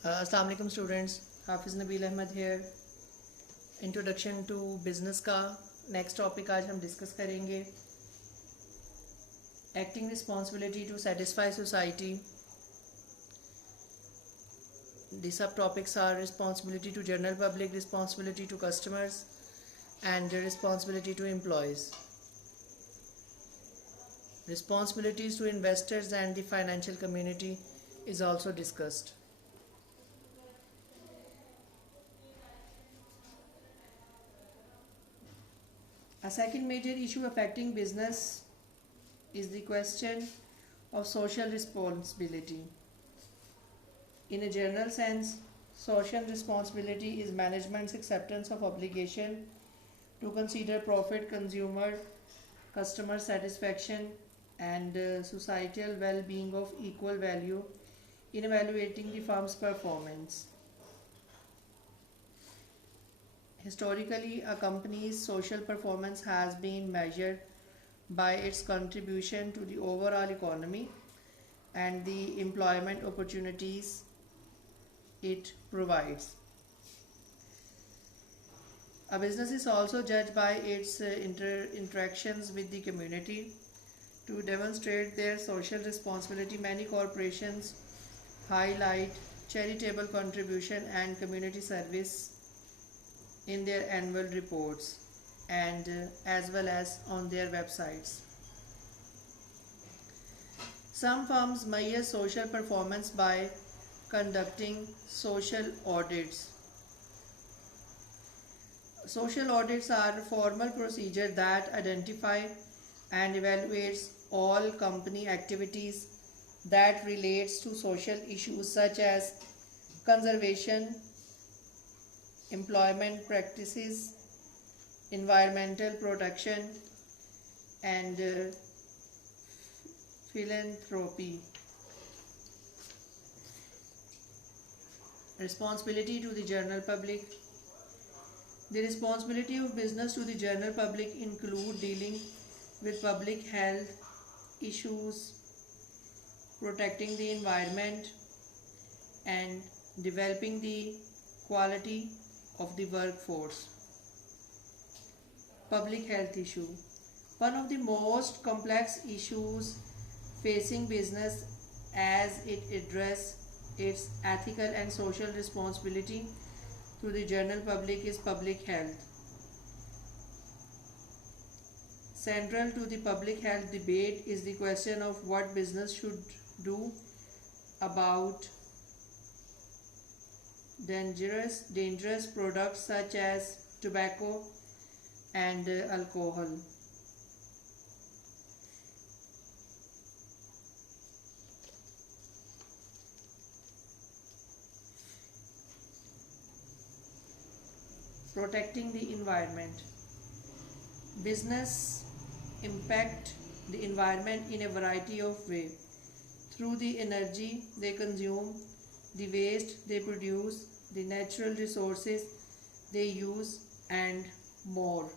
अस्सलाम वालेकुम students, Hafiz Nabeel Ahmed here. Introduction to business का नेक्स्ट टॉपिक आज हम डिस्कस करेंगे। Acting responsibility to satisfy society. The subtopics are responsibility to general public, responsibility to customers, and responsibility to employees. Responsibilities to investors and the financial community is also discussed. A second major issue affecting business is the question of social responsibility. In a general sense, social responsibility is management's acceptance of obligation to consider profit, customer satisfaction, and societal well-being of equal value in evaluating the firm's performance. Historically, a company's social performance has been measured by its contribution to the overall economy and the employment opportunities it provides. A business is also judged by its interactions with the community. To demonstrate their social responsibility, many corporations highlight charitable contribution and community service in their annual reports and as well as on their websites. Some firms measure social performance by conducting social audits. Social audits are a formal procedure that identify and evaluates all company activities that relates to social issues such as conservation, employment practices, environmental protection, and philanthropy. Responsibility to the general public. The responsibility of business to the general public include dealing with public health issues, protecting the environment, and developing the quality of the workforce. Public health issue. One of the most complex issues facing business as it addresses its ethical and social responsibility to the general public is public health. Central to the public health debate is the question of what business should do about dangerous products such as tobacco and alcohol. Protecting the environment. Business impact the environment in a variety of ways through the energy they consume, the waste they produce, the natural resources they use, and more.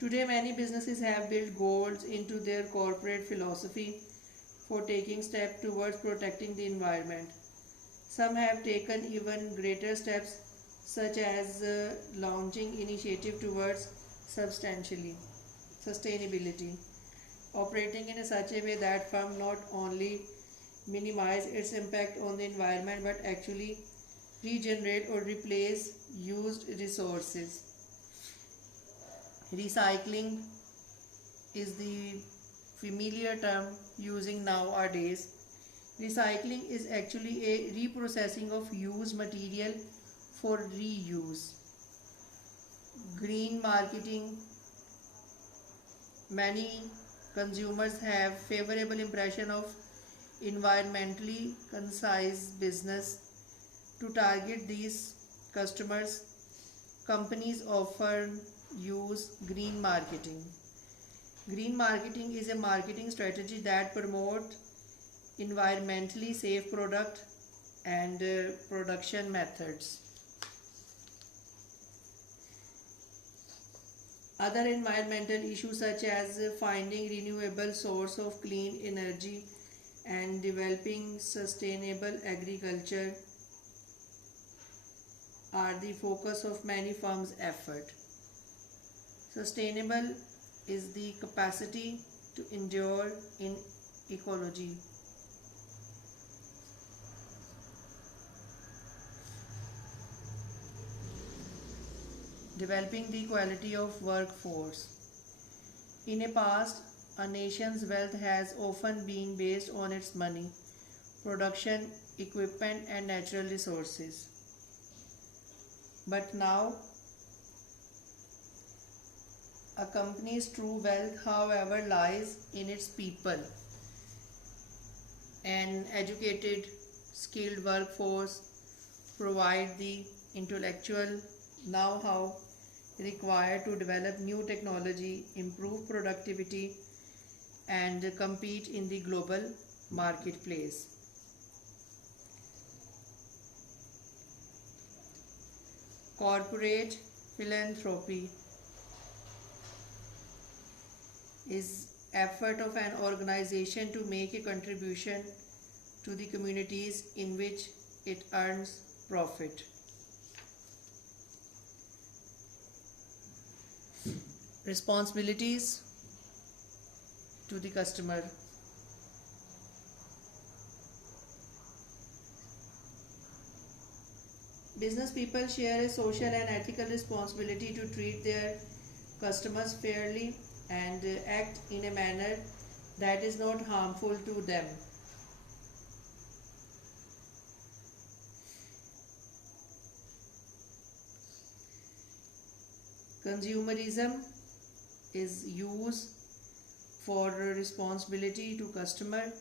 Today, many businesses have built goals into their corporate philosophy for taking steps towards protecting the environment. Some have taken even greater steps, such as launching initiative towards sustainability, operating in such a way that firm not only minimize its impact on the environment but actually regenerate or replace used resources. Recycling is the familiar term using nowadays. Recycling is actually a reprocessing of used material for reuse. Green marketing. Many consumers have favorable impression of environmentally concise business. To target these customers, companies often use green marketing. Green marketing is a marketing strategy that promotes environmentally safe product and production methods. Other environmental issues such as finding renewable source of clean energy and developing sustainable agriculture are the focus of many firms' effort. Sustainable is the capacity to endure in ecology. Developing the quality of workforce. In a past, a nation's wealth has often been based on its money, production, equipment, and natural resources. But now, a company's true wealth, however, lies in its people. An educated, skilled workforce provide the intellectual know-how required to develop new technology, improve productivity, and compete in the global marketplace. Corporate philanthropy is effort of an organization to make a contribution to the communities in which it earns profit. Responsibilities to the customer. Business people share a social and ethical responsibility to treat their customers fairly and act in a manner that is not harmful to them. Consumerism is use for responsibility to customer.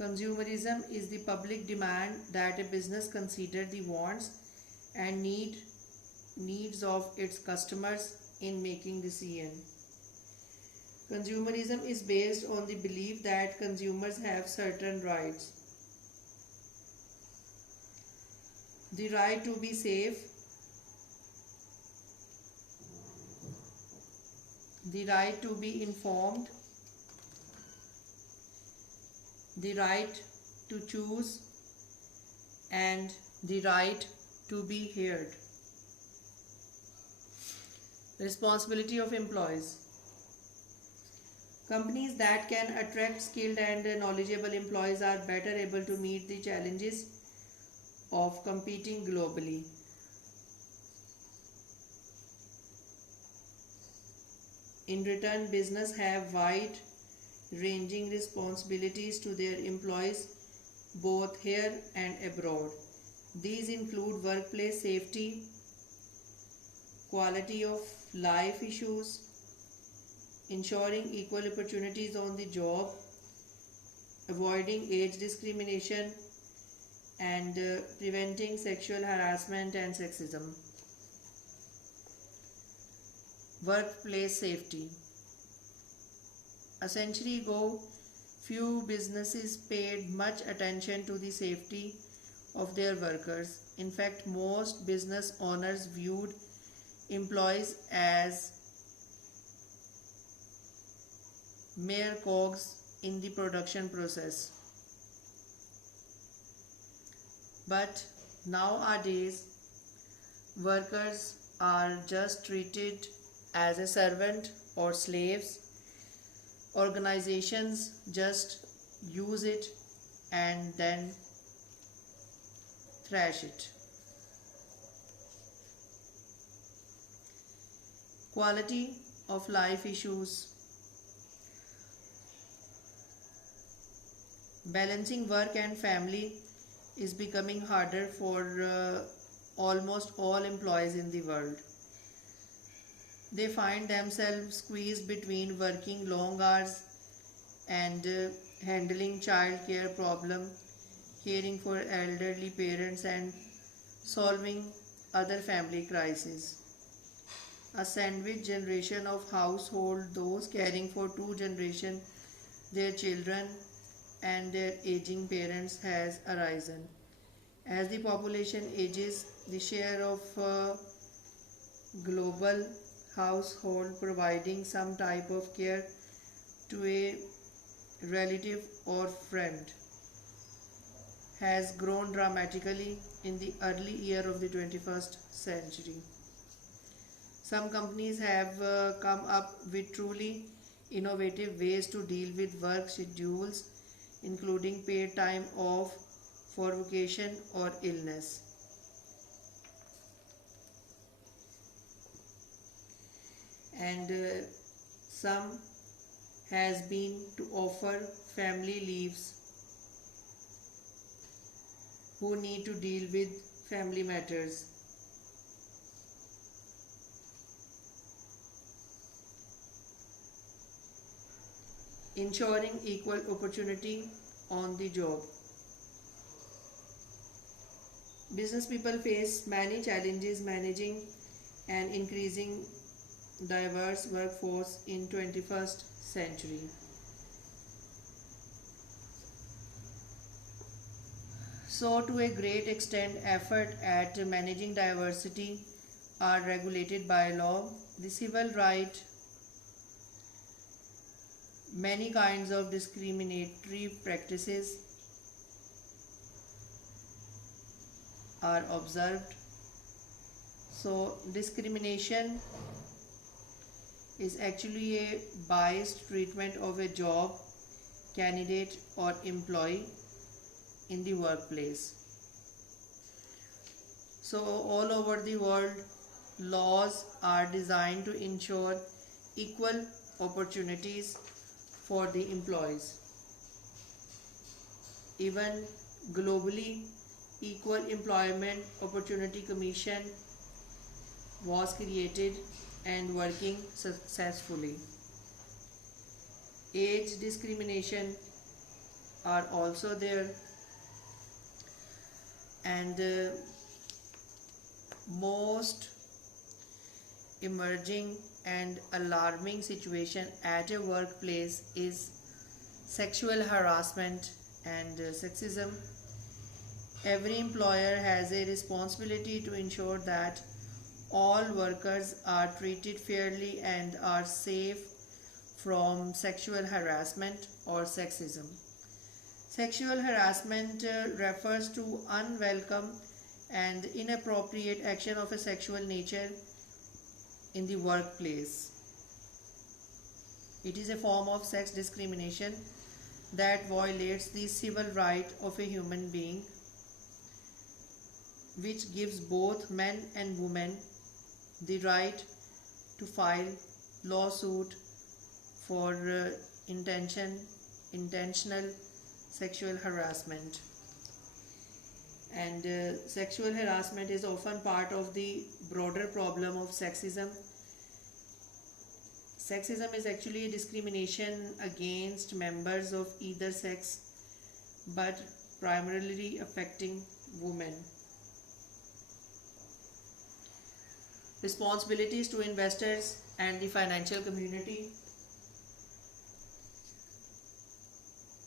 Consumerism is the public demand that a business consider the wants and needs of its customers in making decisions. Consumerism is based on the belief that consumers have certain rights. The right to be safe, the right to be informed, the right to choose, and the right to be heard. Responsibility of employees. Companies that can attract skilled and knowledgeable employees are better able to meet the challenges of competing globally. In return, business have wide-ranging responsibilities to their employees both here and abroad. These include workplace safety, quality of life issues, ensuring equal opportunities on the job, avoiding age discrimination, and preventing sexual harassment and sexism. Workplace safety. A century ago, few businesses paid much attention to the safety of their workers. In fact, most business owners viewed employees as mere cogs in the production process. But nowadays, workers are just treated as a servant or slaves. Organizations just use it and then thrash it. Quality of life issues. Balancing work and family is becoming harder for almost all employees in the world. They find themselves squeezed between working long hours and handling child care problem, caring for elderly parents and solving other family crises. A sandwich generation of household, those caring for two generations, their children and their aging parents has arisen. As the population ages, the share of global household providing some type of care to a relative or friend has grown dramatically in the early year of the 21st century. Some companies have come up with truly innovative ways to deal with work schedules, including paid time off for vacation or illness. And some has been to offer family leaves who need to deal with family matters. Ensuring equal opportunity on the job. Business people face many challenges managing an increasing diverse workforce in 21st century. So to a great extent effort at managing diversity are regulated by law. The civil right, many kinds of discriminatory practices are observed. So discrimination is actually a biased treatment of a job, candidate or employee in the workplace. So all over the world, laws are designed to ensure equal opportunities for the employees. Even globally, Equal Employment Opportunity Commission was created and working successfully. Age discrimination are also there, and most emerging and alarming situation at a workplace is sexual harassment and sexism. Every employer has a responsibility to ensure that all workers are treated fairly and are safe from sexual harassment or sexism. Sexual harassment refers to unwelcome and inappropriate action of a sexual nature in the workplace. It is a form of sex discrimination that violates the civil right of a human being, which gives both men and women the right to file lawsuit for intentional sexual harassment. And sexual harassment is often part of the broader problem of sexism. Sexism is actually discrimination against members of either sex, but primarily affecting women. Responsibilities to investors and the financial community.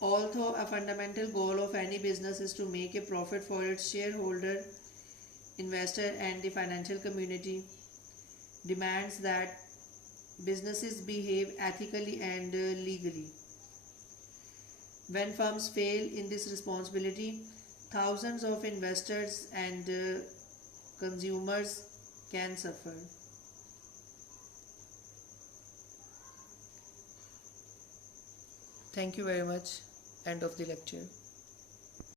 Although a fundamental goal of any business is to make a profit for its shareholder, investor and the financial community demands that businesses behave ethically and legally. When firms fail in this responsibility, thousands of investors and consumers can suffer. Thank you very much. End of the lecture.